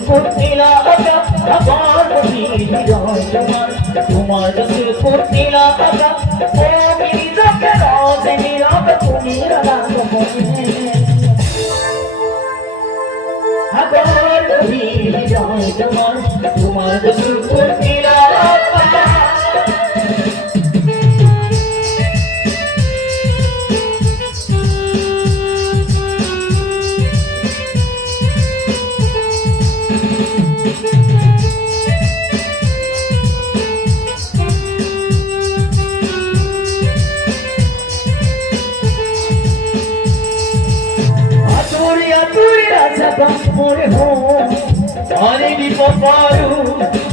সুকুর নীলা আকাশ আবার হৃদয় তোমার সুকুর নীলা আকাশ ও মিলিজকে রোজে নীরব তুমি রাখো মনে আবার হৃদয় তোমার সুকুর নীলা আকাশ atori najaba mure ho panir paparu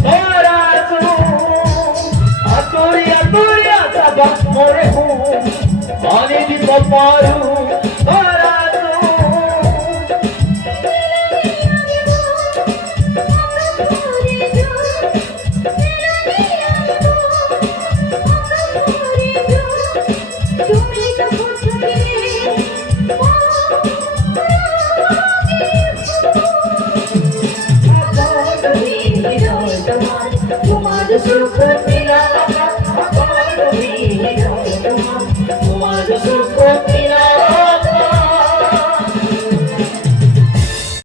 parazu atori najaba mure ho panir paparu parazu তোমার সুখ